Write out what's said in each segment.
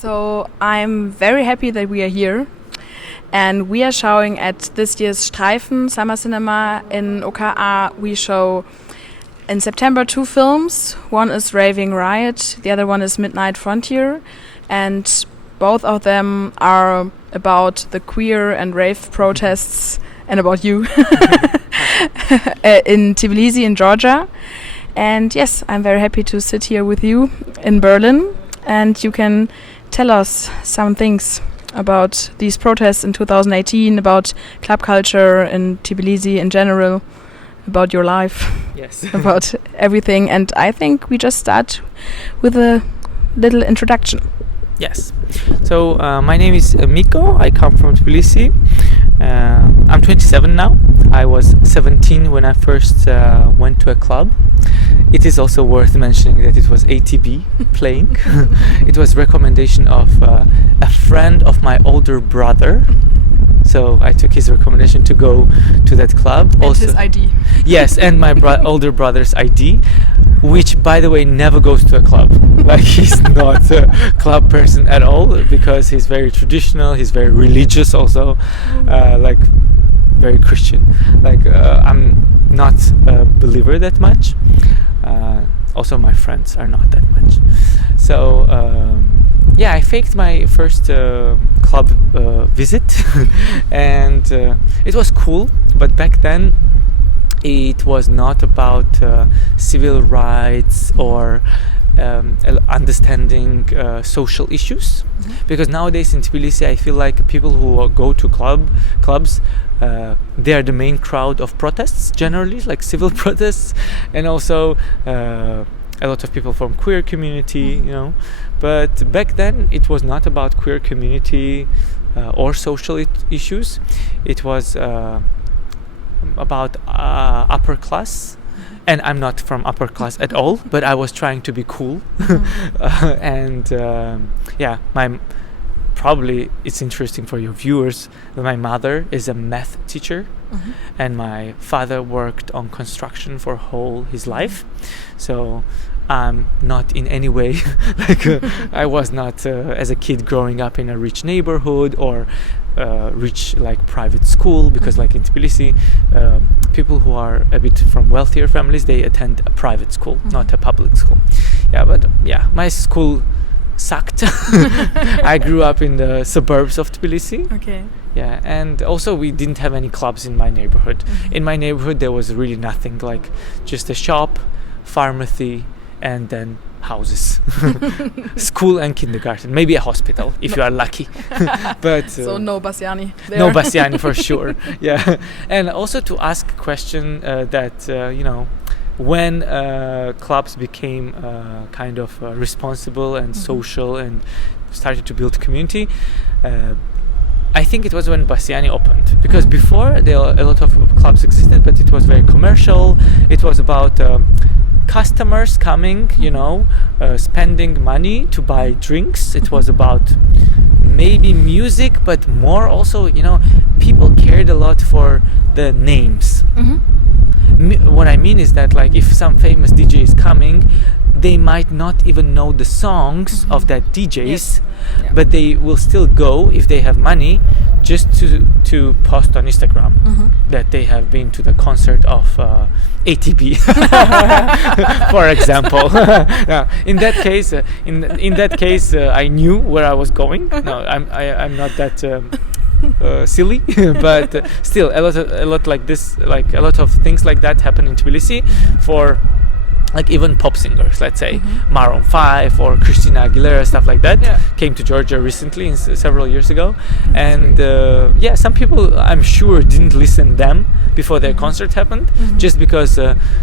So I'm very happy that we are here, and we are showing at this year's Streifen Summer Cinema in OKA. We show in September 2 films. One is Raving Riot, the other one is Midnight Frontier, and both of them are about the queer and rave protests and about you in Tbilisi in Georgia. And yes, I'm very happy to sit here with you in Berlin, and you can tell us some things about these protests in 2018, about club culture in Tbilisi in general, about your life, Yes. about everything. And I think we just start with a little introduction. Yes. So my name is Miko. I come from Tbilisi. I'm 27 now. I was 17 when I first went to a club. It is also worth mentioning that it was ATB playing. It was recommendation of a friend of my older brother. So I took his recommendation to go to that club. And also his ID. Yes, and my older brother's ID, which, by the way, never goes to a club. Like, he's not a club person at all, because he's very traditional, he's very religious also, like very Christian. Like, I'm not a believer that much. Also, my friends are not that much. So, yeah, I faked my first club visit, and it was cool, but back then it was not about civil rights or understanding social issues, because nowadays in Tbilisi I feel like people who go to clubs they are the main crowd of protests, generally, like civil protests, and also a lot of people from queer community, you know. But back then it was not about queer community or social issues. It was about upper class, and I'm not from upper class at all, but I was trying to be cool. And yeah, probably it's interesting for your viewers that my mother is a math teacher, and my father worked on construction for his life. So I'm not in any way like I was not as a kid growing up in a rich neighborhood or rich like private school, because like in Tbilisi people who are a bit from wealthier families, they attend a private school, not a public school. Yeah, but yeah, my school sucked. I grew up in the suburbs of Tbilisi. Okay. Yeah, and also we didn't have any clubs in my neighborhood. In my neighborhood there was really nothing, like just a shop, pharmacy, and then houses. School and kindergarten, maybe a hospital if you are lucky. But So no Bassiani there. no Bassiani for sure. Yeah. And also to ask a question that you know, when clubs became kind of responsible and social and started to build community, I think it was when Bassiani opened, because before a lot of clubs existed, but it was very commercial. It was about customers coming, you know, spending money to buy drinks. It was about maybe music, but more also, you know, people cared a lot for the names. What I mean is that, like, if some famous DJ is coming, they might not even know the songs of that DJs, Yes. Yeah. but they will still go if they have money, just to post on Instagram that they have been to the concert of ATB, for example. Now, in that case, I knew where I was going. No, I'm not that silly, but still, a lot like this, like a lot of things like that happen in Tbilisi for, like, even pop singers, let's say Maroon 5 or Christina Aguilera, stuff like that, came to Georgia recently, several years ago. And yeah, some people, I'm sure, didn't listen them before their concert happened, just because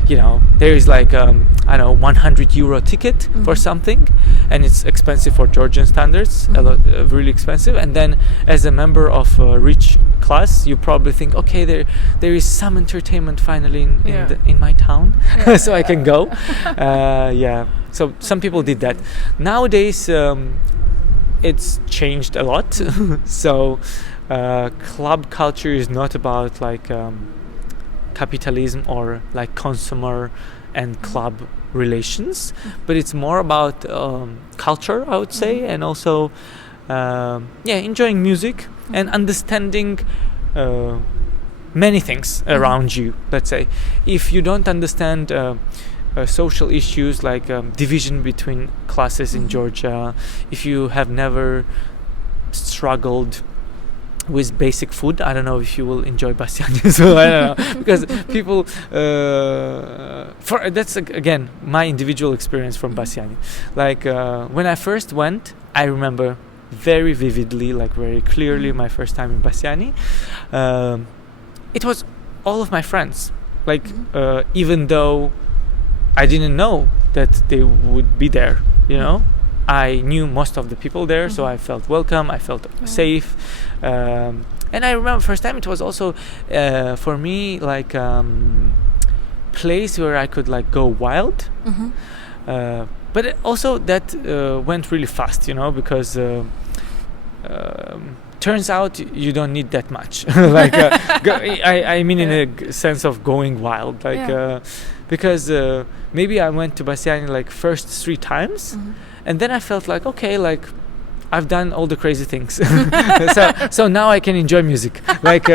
you know, there is like I don't know, €100 ticket for something, and it's expensive for Georgian standards, a lot, really expensive. And then as a member of rich class, you probably think, okay, there is some entertainment finally in my town, so I can go. Yeah, so some people did that. Nowadays it's changed a lot. So club culture is not about like capitalism or like consumer and club relations, but it's more about culture, I would say, and also enjoying music and understanding many things around you. Let's say if you don't understand social issues like division between classes in Georgia, if you have never struggled with basic food, I don't know if you will enjoy Bassiani. So I don't know, because people that's again my individual experience from Bassiani. Like when I first went, I remember very vividly, like very clearly, my first time in Bassiani. It was all of my friends, like even though I didn't know that they would be there, you know. I knew most of the people there, so I felt welcome, I felt safe. And I remember first time it was also for me like place where I could like go wild. But also that went really fast, you know, because turns out you don't need that much. Like I mean in a sense of going wild, like because maybe I went to Bassiani like first 3 times, and then I felt like, okay, like I've done all the crazy things. so now I can enjoy music, like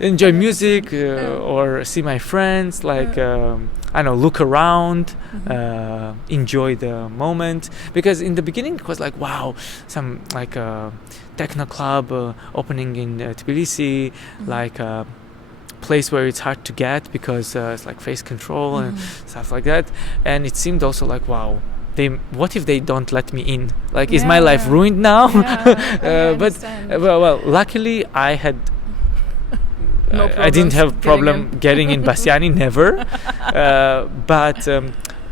enjoy music or see my friends, like I don't know, look around, enjoy the moment. Because in the beginning it was like, wow, some like techno club opening in Tbilisi, like place where it's hard to get because it's like face control and stuff like that. And it seemed also like, wow, what if they don't let me in? Like, is my life ruined now? But well, luckily I had I didn't have problem getting in Bassiani, never. But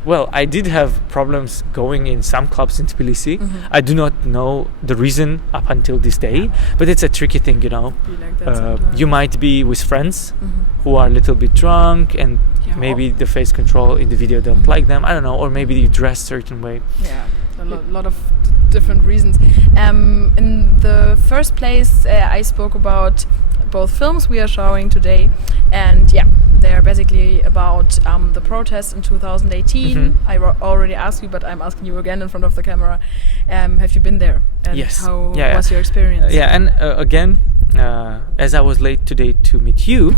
well, I did have problems going in some clubs in Tbilisi. I do not know the reason up until this day, but it's a tricky thing, you know. You might be with friends who are a little bit drunk, and maybe the face control in the video don't like them. I don't know, or maybe you dress certain way. Yeah, a lot of different reasons. In the first place, I spoke about both films we are showing today, and they are basically about the protests in 2018. I already asked you, but I'm asking you again in front of the camera. Have you been there? And yes. How was your experience? Yeah, and again, as I was late today to meet you,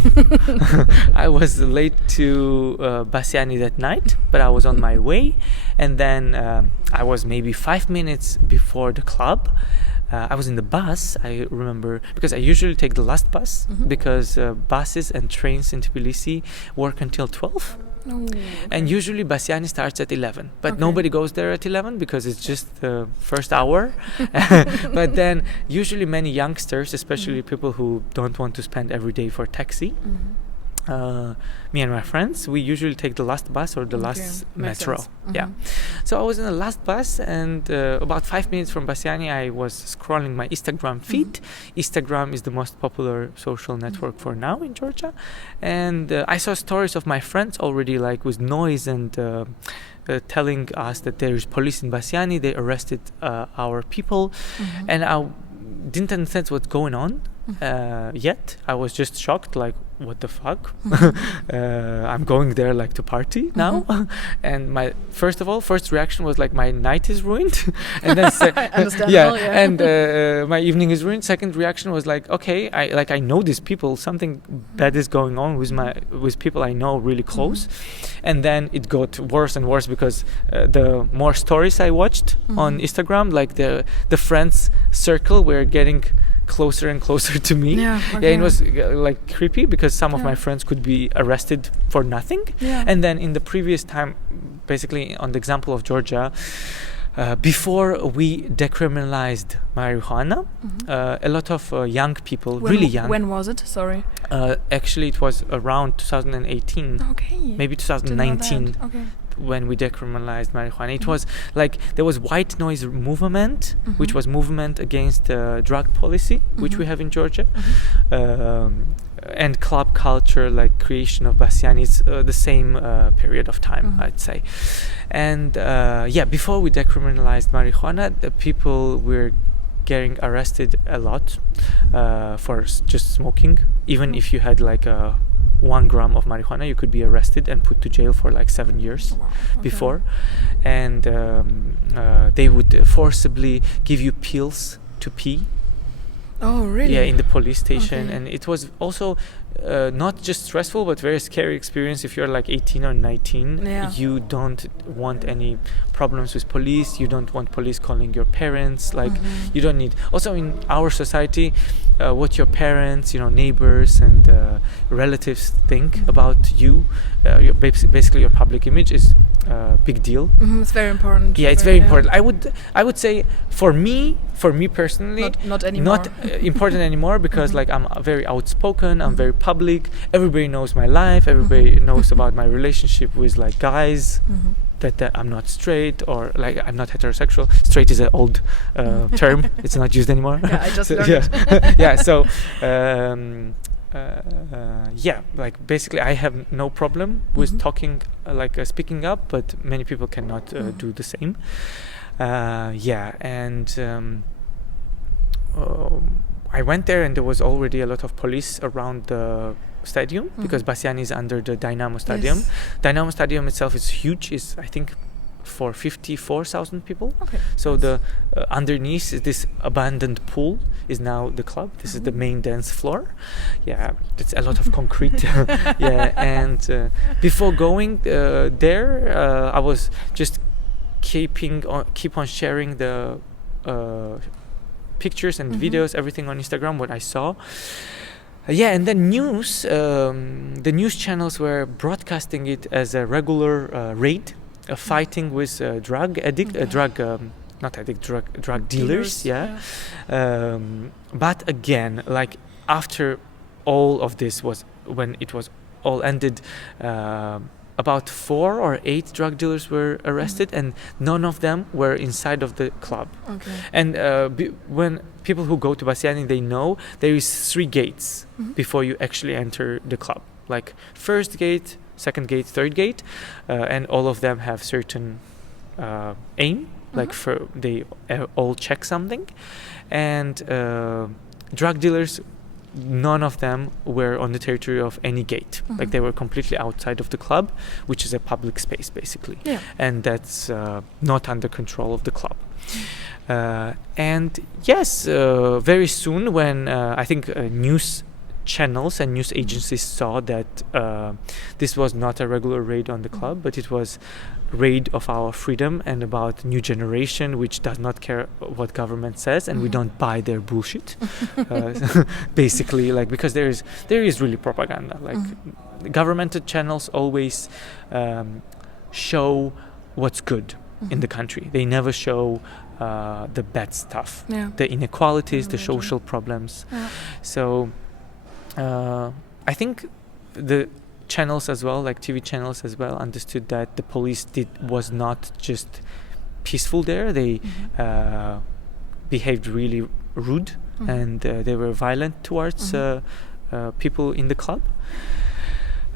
I was late to Bassiani that night, but I was on my way, and then I was maybe 5 minutes before the club. I was in the bus, I remember, because I usually take the last bus, because buses and trains in Tbilisi work until 12. And usually Bassiani starts at 11, but nobody goes there at 11 because it's just the first hour. But then usually many youngsters, especially people who don't want to spend every day for taxi, me and my friends, we usually take the last bus or the last metro. So I was in the last bus, and about 5 minutes from Bassiani I was scrolling my Instagram feed. Instagram is the most popular social network for now in Georgia, and I saw stories of my friends already, like with noise and telling us that there is police in Bassiani, they arrested our people, and I didn't understand what's going on yet. I was just shocked, like, what the fuck? I'm going there like to party now. And my first reaction was like, my night is ruined. And then and my evening is ruined. Second reaction was like, okay, I know these people, something bad is going on with people I know really close. And then it got worse and worse because the more stories I watched on Instagram, like the friends circle were getting closer and closer to me. It was like creepy because some of my friends could be arrested for nothing. And then in the previous time, basically on the example of Georgia, before we decriminalized marijuana, a lot of young people, really young. When was it? Sorry. Actually, it was around 2018. Okay. Maybe 2019. When we decriminalized marijuana, it was like there was white noise movement, which was movement against drug policy, which we have in Georgia, and club culture, like creation of Bassiani. It's the same period of time, I'd say. And before we decriminalized marijuana, the people were getting arrested a lot for just smoking, even if you had like a 1 gram of marijuana, you could be arrested and put to jail for like 7 years before. And they would forcibly give you pills to pee. Oh, really? Yeah, in the police station. And it was also not just stressful, but very scary experience. If you're like 18 or 19, you don't want any problems with police. You don't want police calling your parents. Like, you don't need. Also, in our society, what your parents, neighbors and relatives think about you, basically your public image is a big deal. It's very important. Yeah, it's very important. I would say for me personally, not anymore. Not important anymore, because like I'm very outspoken. I'm very public. Everybody knows my life. Everybody knows about my relationship with like guys. That I'm not straight, or like I'm not heterosexual. Straight is an old term. It's not used anymore. Yeah, I just learned it. Yeah. So like basically I have no problem with talking, speaking up, but many people cannot do the same. I went there, and there was already a lot of police around the stadium, because Basiani is under the Dynamo Stadium. Yes. Dynamo Stadium itself is huge. It's, I think, for 54,000 people. Okay. So the underneath this abandoned pool is now the club. This is the main dance floor. Yeah, it's a lot of concrete. Yeah, and before going there, I was just keep on sharing the pictures and videos, everything on Instagram, what I saw. And then the news channels were broadcasting it as a regular raid, fighting with drug dealers. Yeah. But again, like after all of this when it was all ended, about 4 or 8 drug dealers were arrested, and none of them were inside of the club. Okay. And when people who go to Basiani, they know there is 3 gates before you actually enter the club. Like first gate, second gate, third gate, and all of them have certain aim. Like they all check something, and drug dealers, none of them were on the territory of any gate. Like they were completely outside of the club, which is a public space basically. Yeah. And that's not under control of the club. And yes, very soon when I think news channels and news agencies saw that this was not a regular raid on the club, but it was raid of our freedom and about new generation, which does not care what government says, and we don't buy their bullshit. Basically, like, because there is really propaganda. Like governmental channels always show what's good in the country. They never show the bad stuff, the inequalities, the social problems. So I think the channels as well, like TV channels as well, understood that the police was not just peaceful there. They behaved really rude, and they were violent towards people in the club.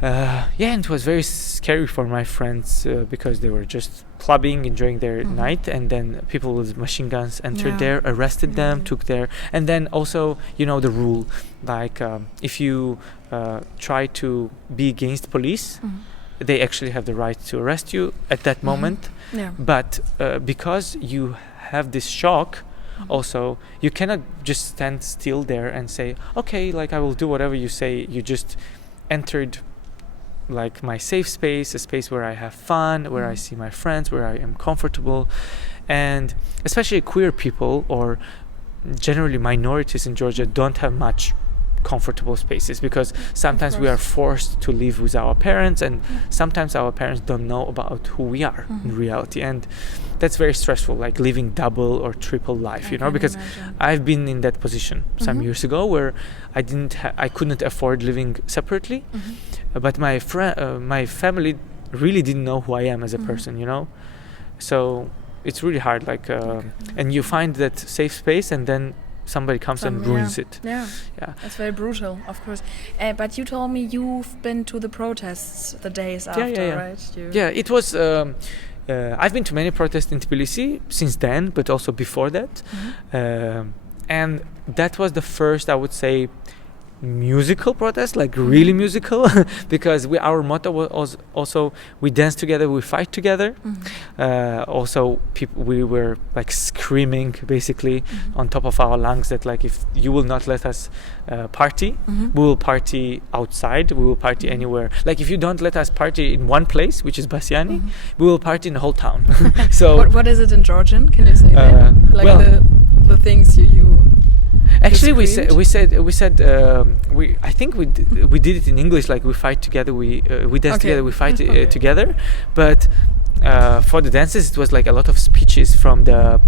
And it was very scary for my friends because they were just clubbing, enjoying their night, and then people with machine guns entered there, arrested them, took their, and then also, the rule, like if you try to be against police, they actually have the right to arrest you at that moment. But because you have this shock, also you cannot just stand still there and say, okay, like I will do whatever you say. You just entered like my safe space, a space where I have fun, where I see my friends, where I am comfortable. And especially queer people, or generally minorities in Georgia, don't have much comfortable spaces, because sometimes we are forced to live with our parents, and sometimes our parents don't know about who we are in reality, and that's very stressful, like living double or triple life, because I've been in that position some years ago where I couldn't afford living separately, but my family really didn't know who I am as a person, so it's really hard, like and you find that safe space, and then somebody comes and ruins it. Yeah, that's very brutal, of course. But you told me you've been to the protests the days after, right? It was I've been to many protests in Tbilisi since then, but also before that, and that was the first, I would say, musical protest, like really musical, because our motto was also we dance together, we fight together. Also, we were like screaming basically on top of our lungs that like if you will not let us party, we will party outside, we will party anywhere. Like if you don't let us party in one place, which is Bassiani, we will party in the whole town. So what is it in Georgian? Can you say that? Like well, the things you actually we said I think we did it in English, like we fight together, we dance together, we fight together. But for the dances it was like a lot of speeches from the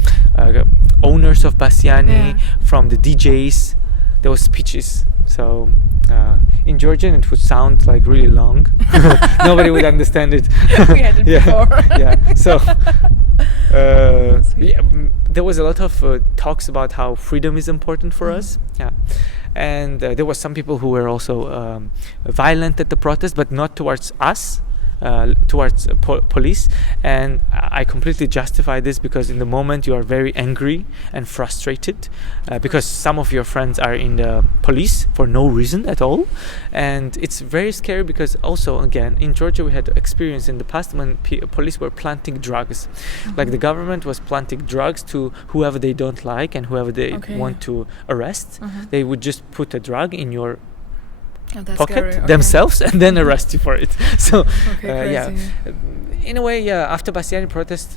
owners of Bassiani, from the DJs. There was speeches. So in Georgian it would sound like really long. Nobody would understand it. We had it before. So there was a lot of talks about how freedom is important for us. And there was some people who were also violent at the protest, but not towards us, towards police. And I completely justify this, because in the moment you are very angry and frustrated because some of your friends are in the police for no reason at all. And it's very scary, because also again in Georgia we had experience in the past when police were planting drugs. Like the government was planting drugs to whoever they don't like and whoever they want to arrest. They would just put a drug in your pocket themselves and then arrest you for it. So in a way, after Bassiani protest,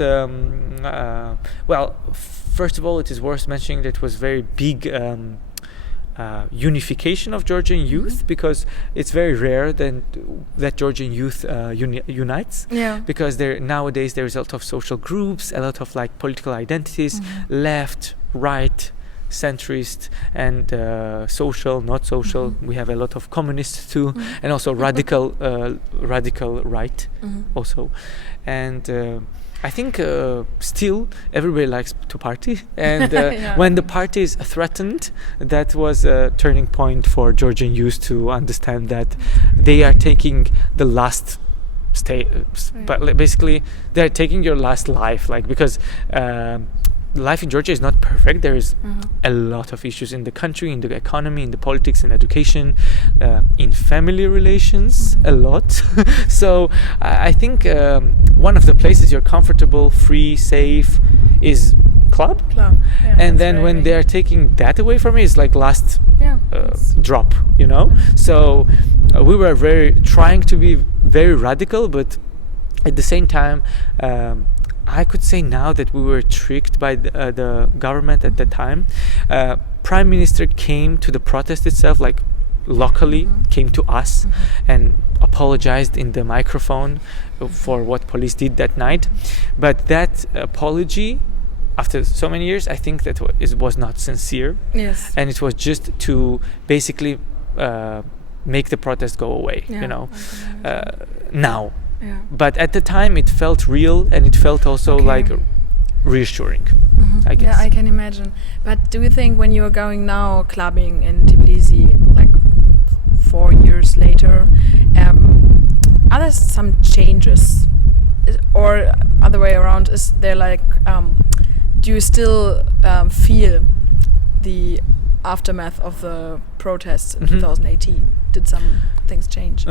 well, first of all, it is worth mentioning that it was very big unification of Georgian youth, because it's very rare that Georgian youth unites, because nowadays there is a lot of social groups, a lot of like political identities, left, right, centrist, and social, not social. We have a lot of communists too, and also radical right also. And I think still everybody likes to party, and when the party is threatened, that was a turning point for Georgian youth to understand that they are taking the last but basically they're taking your last life, like, because life in Georgia is not perfect. There is a lot of issues in the country, in the economy, in the politics, in education, in family relations, a lot. So I think one of the places you're comfortable, free, safe is club. And then when they're taking that away from me, it's like last drop, you know. So we were trying to be very radical, but at the same time I could say now that we were tricked by the government at the time. Prime Minister came to the protest itself, like locally, came to us and apologized in the microphone for what police did that night. But that apology, after so many years, I think that it was not sincere. Yes. And it was just to basically make the protest go away, you know, now. But at the time it felt real, and it felt also like reassuring, I guess. Yeah, I can imagine. But do you think when you're going now clubbing in Tbilisi, like 4 years later, are there some changes? Or other way around, is there like, do you still feel the aftermath of the protests in 2018? Did some things change?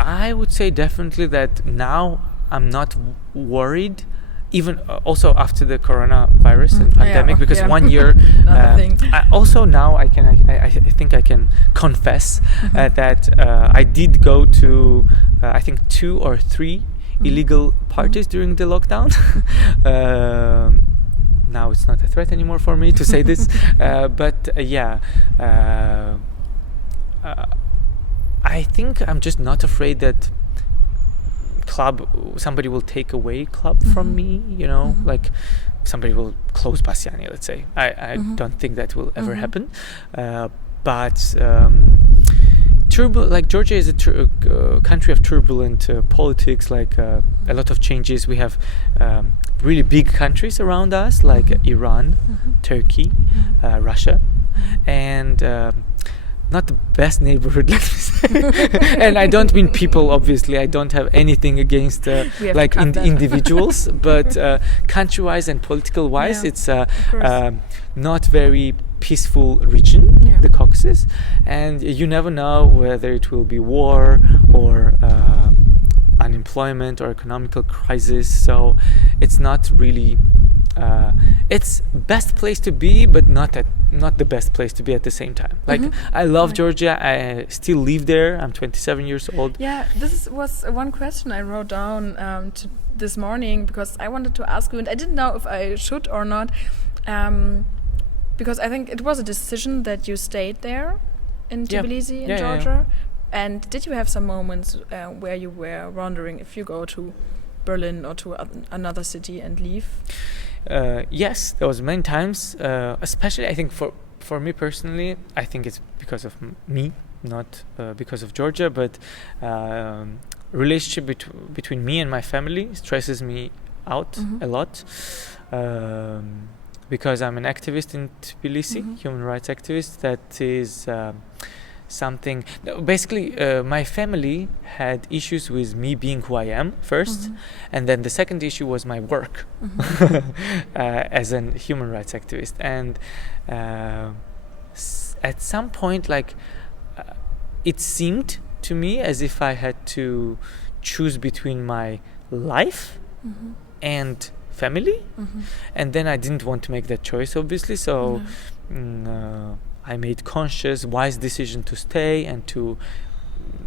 I would say definitely that now I'm not worried, even also after the coronavirus and pandemic, because 1 year also now I think I can confess that I did go to I think 2 or 3 illegal parties during the lockdown. Now it's not a threat anymore for me to say this, but I think I'm just not afraid that somebody will take away club from me, you know, like somebody will close Bassiani, let's say. I don't think that will ever happen, but like Georgia is a country of turbulent politics, like a lot of changes. We have really big countries around us, like Iran, Turkey, Russia, and not the best neighborhood, let me say. And I don't mean people, obviously. I don't have anything against like individuals, but country-wise and political-wise, it's not very peaceful region, the Caucasus, and you never know whether it will be war or unemployment or economical crisis. So it's not really it's best place to be, but not the best place to be at the same time. Like I love Georgia. I still live there. I'm 27 years old. Yeah, this was one question I wrote down this morning, because I wanted to ask you, and I didn't know if I should or not, because I think it was a decision that you stayed there in Tbilisi in Georgia. And did you have some moments where you were wondering if you go to Berlin or to another city and leave? Yes, there was many times, especially I think for me personally, I think it's because of me, not because of Georgia, but relationship between me and my family stresses me out a lot, because I'm an activist in Tbilisi, human rights activist. That is something. Basically, my family had issues with me being who I am first, and then the second issue was my work as a human rights activist. And at some point, like it seemed to me as if I had to choose between my life and family, and then I didn't want to make that choice, obviously. So I made conscious, wise decision to stay and to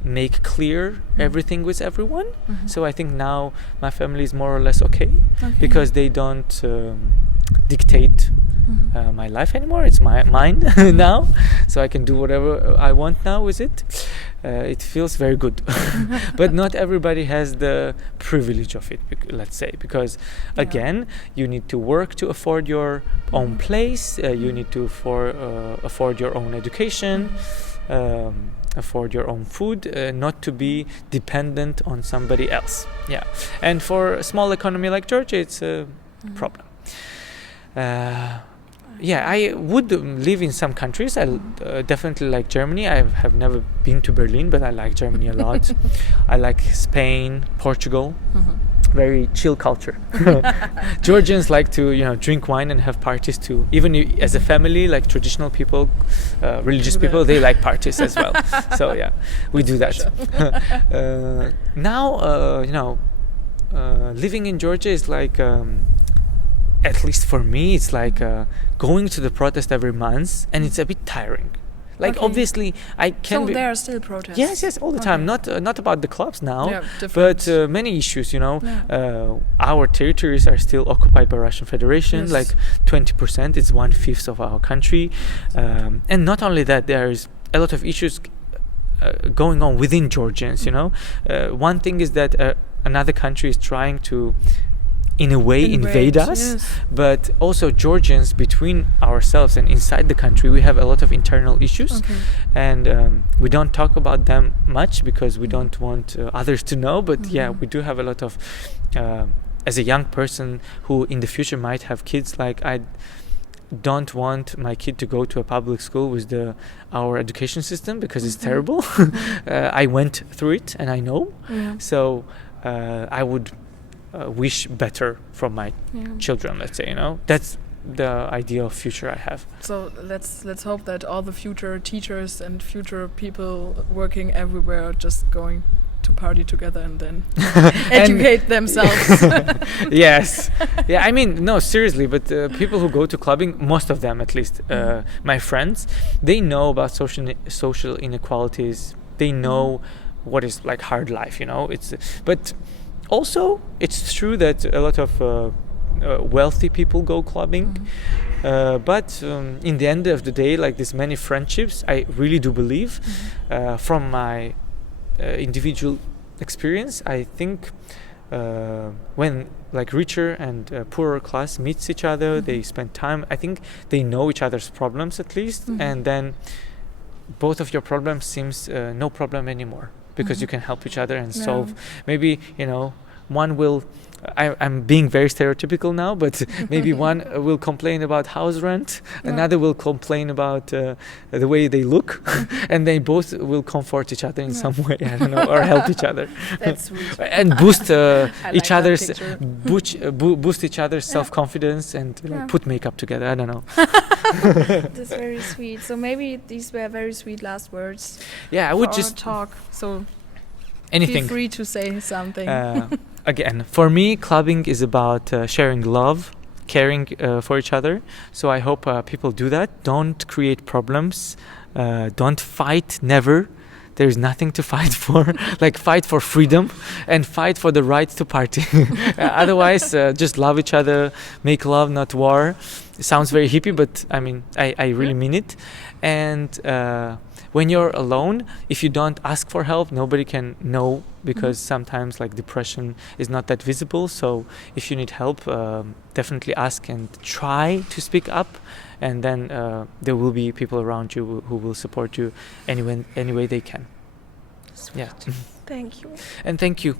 make clear everything with everyone. So I think now my family is more or less okay. Because they don't dictate my life anymore. It's mine now, so I can do whatever I want now with it. It feels very good. But not everybody has the privilege of it, let's say, because again, you need to work to afford your own place, you need to afford your own education, afford your own food, not to be dependent on somebody else. And for a small economy like Georgia, it's a problem. I would live in some countries. I definitely like Germany. I have never been to Berlin, but I like Germany a lot. I like Spain, Portugal. Very chill culture. Georgians like to, drink wine and have parties too. Even as a family, like traditional people, religious people, they like parties as well. So we do that. Now, living in Georgia is like. At least for me, it's like going to the protest every month, and it's a bit tiring. Like obviously, I can. So there are still protests. Yes, all the time. Not about the clubs now, but many issues. Our territories are still occupied by Russian Federation. Like 20%, it's 1/5 of our country, and not only that, there's a lot of issues going on within Georgians. One thing is that another country is trying to, in a way, invade us, but also Georgians, between ourselves and inside the country, we have a lot of internal issues, and we don't talk about them much because we don't want others to know, but we do have a lot of, as a young person who in the future might have kids, like I don't want my kid to go to a public school with our education system because it's terrible. I went through it and I know, so I would wish better from my children, let's say. That's the ideal future I have. So let's hope that all the future teachers and future people working everywhere are just going to party together and then educate themselves. Yes. I mean, no, seriously, but people who go to clubbing, most of them at least, my friends, they know about social inequalities. They know what is like hard life, but also, it's true that a lot of wealthy people go clubbing, but in the end of the day, like these many friendships, I really do believe, from my individual experience, I think when like richer and poorer class meets each other, they spend time, I think they know each other's problems at least, and then both of your problems seems no problem anymore. Because you can help each other and solve. Maybe one will I'm being very stereotypical now, but maybe one will complain about house rent, another will complain about the way they look, and they both will comfort each other in some way, I don't know, or help each other. That's sweet. And boost each that other's picture. boost each other's self-confidence and like, put makeup together. I don't know. That's very sweet. So maybe these were very sweet last words. Yeah, I for would our just talk. So anything. feel free to say something. Again, for me, clubbing is about sharing love, caring for each other. So I hope people do that. Don't create problems. Don't fight. Never. There's nothing to fight for. Like fight for freedom and fight for the right to party. Otherwise, just love each other. Make love, not war. It sounds very hippie, but I mean, I really mean it. And when you're alone, if you don't ask for help, nobody can know, because sometimes like depression is not that visible. So if you need help, definitely ask and try to speak up, and then there will be people around you who will support you any way they can. Sweet. Yeah. Thank you. And thank you.